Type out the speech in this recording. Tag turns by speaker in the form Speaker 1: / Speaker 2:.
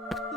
Speaker 1: you